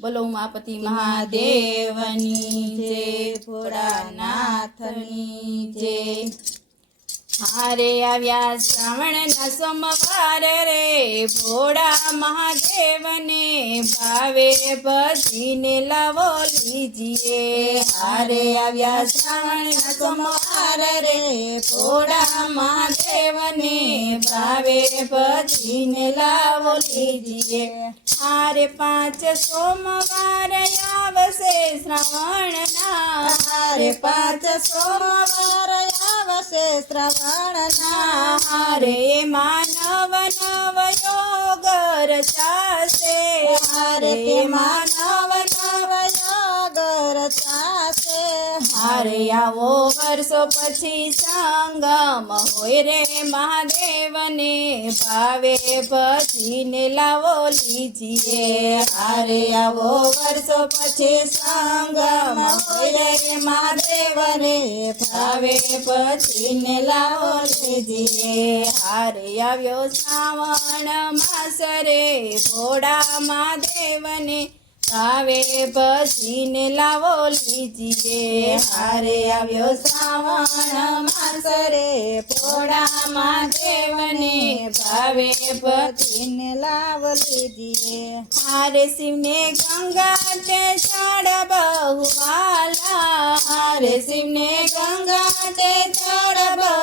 બોલો ઉમાપતિ મહાદેવની જય, ભોળાનાથની જય। હારે આવ્યા શ્રાવણના સોમવાર રે, ભોળા મહાદેવને ભાવે ભજીને લાવો લીજીએ। હારે આવ્યા શ્રાવણના સોમવાર રે, ભોળા મહાદેવને ભાવે ભજીને લાવો લીજીએ। હારે 5 સોમવાર આવશે શ્રાવણના, હારે 5 સોમવાર આવશે શ્રાવણના। હારે એમાં નવ નવ યોગ રચાશે, હારે એમાં નવ નવ યોગ રચાશે। હારે આવો વર્ષો પછી સંગમ હોય રે, મહાદેવને ભાવે ભજીને લાવો લીજીએ। હારે આવો વર્ષો પછી સંગમ હોય રે, મહાદેવને ભાવે ભજીને લાવો લીજીએ। હારે આવ્યો શ્રાવણ માસ રે, ભોળા મહાદેવને ભાવે ભજીને લાવો લીજીએ। હારે આવ્યો શ્રાવણ માસ રે, ભોળા મહાદેવને ભાવે ભજીને લાવો લીજીએ। હારે શિવને ગંગા તે જળ બહુ વાલા, હારે શિવને ગંગા તે જળ બહુ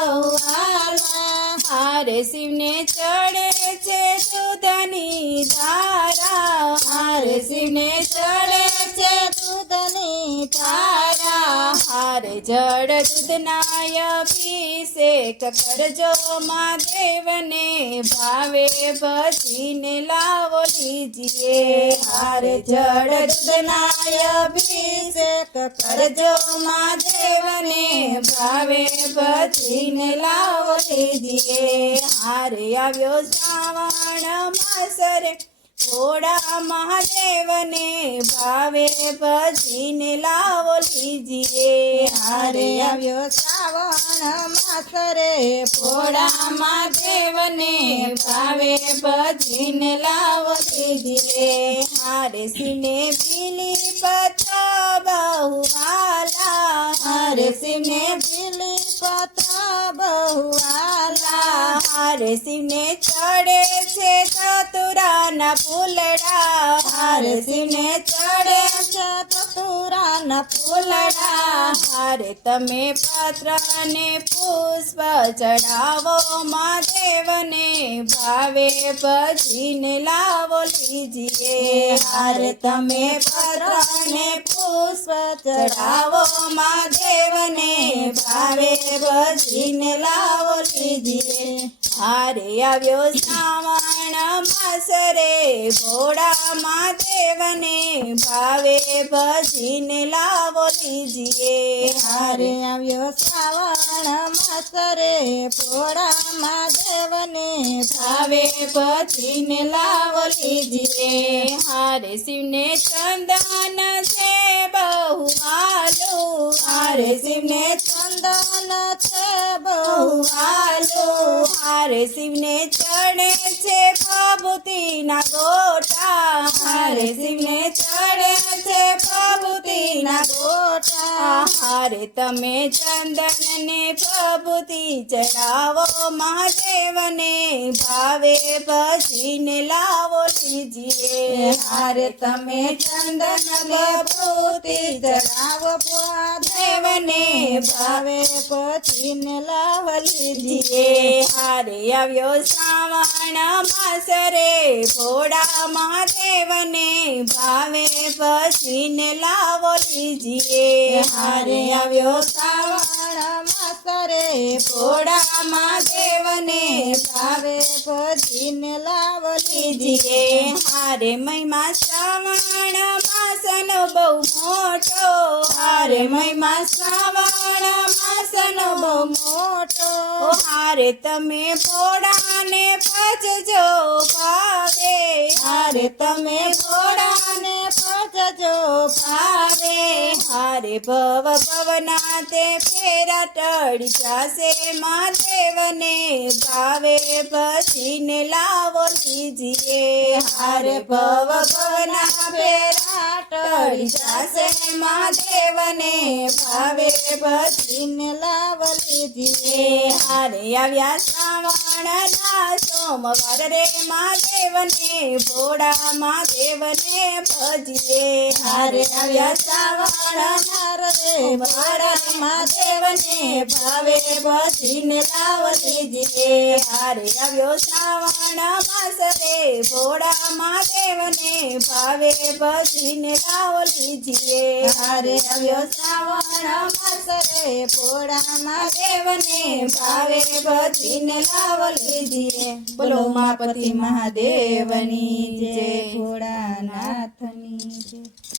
વાલા। હારે શિવને ચડે છે દૂધની ધારા, હારે શિવને ચડે છે દૂધની ધારા। હારે જળ દૂધના અભિષેક કરજો, મહાદેવને ભાવે ભજીને લાવો લીજીએ। હારે જળ દૂધના અભિષેક કરજો, મહાદેવને ભાવે ભજીને લાવો લીજીએ। હારે આવ્યો શ્રાવણ માસ રે, ભોળા મહાદેવને ભાવે ભજીને લાવો લીજીએ। હારે આવ્યો શ્રાવણ માસ રે, ભોળા મહાદેવને ભાવે ભજીને લાવો લીજીએ। હારે શિવને બીલી પત્ર બહુ વાલા, હારે શિવને બીલી પત્ર બહુ વાલા। હારે શિવને ચડે છે ધતુરાના ફૂલડા, હારે શિવને ચડે છે ધતુરાના ફૂલડા। હારે તમે પત્ર ને પુષ્પ ચડાવો, મહાદેવને ભાવે ભજીને લાવો લીજીએ। હારે તમે પત્ર ને પુષ્પ ચડાવો, મહાદેવને ભાવે ભજીને લાવો લીજીએ। હારે આવ્યો શ્રાવણ માસ રે, ભોળા મહાદેવને ભાવે ભજીને લાવો લીજીએ। હારે આવ્યો શ્રાવણ માસ રે, ભોળા મહાદેવને ભાવે ભજીને લાવો લીજીએ। હારે શિવને ચંદન છે બહુ વાલું, હારે શિવને ચંદન છે બહુ વાલું। હારે શિવને ચડે છે ભભૂતિના ગોટા, હારે શિવને ચડે છે ભભૂતિના ગોટા। હારે તમે ચંદન ને ભભૂતિ ચડાવો, મહાદેવને ભાવે ભજીને લાવો લીજીએ। હારે તમે ચંદન ભભૂતિ ચડાવો, મહાદેવને ભાવે ભજીને લાવો લીજીએ। હારે આવ્યો શ્રાવણ માસ રે, ભોળા મહાદેવને ભાવે ભજીને લાવો લીજીએ। હારે આવ્યો શ્રાવણ માસ રે, ભોળા મહાદેવને ભાવે ભજીને લાવો લીજીએ। હારે મહિમા શ્રાવણ માસનો બહુ મોટો, હારે મહિમા શ્રાવણ માસનો બહુ મોટો। હારે તમે ભોળાને ભજજો ભાવે, હારે તમે ભોળાને ભજજો ભાવે। હારે ભવ ભવના તે ફેરા ટળી જાશે, મહાદેવને ભાવે ભજીને લાવો લીજીએ। હારે ભવ ભવના ફેરા ફરી જાશે મહાદેવને ભાવે ભજીને લાવ લીધી હારે આવ્યા શ્રાવણના સોમવાર રે મહાદેવને ભોળા મહાદેવને ભજીએ હારે આવ્યા શ્રાવણના રે ભોળા મહાદેવને ભાવે ભજીને લાવ લીજીએ હારે આવ્યો શ્રાવણ માસ રે ભોળા મહાદેવને ભાવે ભજીને લાવ લીજીએ હારે આવ્યો શ્રાવણ માસ રે ભોળા મહાદેવને ભાવે ભજીને લાવ લીજીએ બોલો ઉમાપતિ મહાદેવની જય ભોળાનાથની જય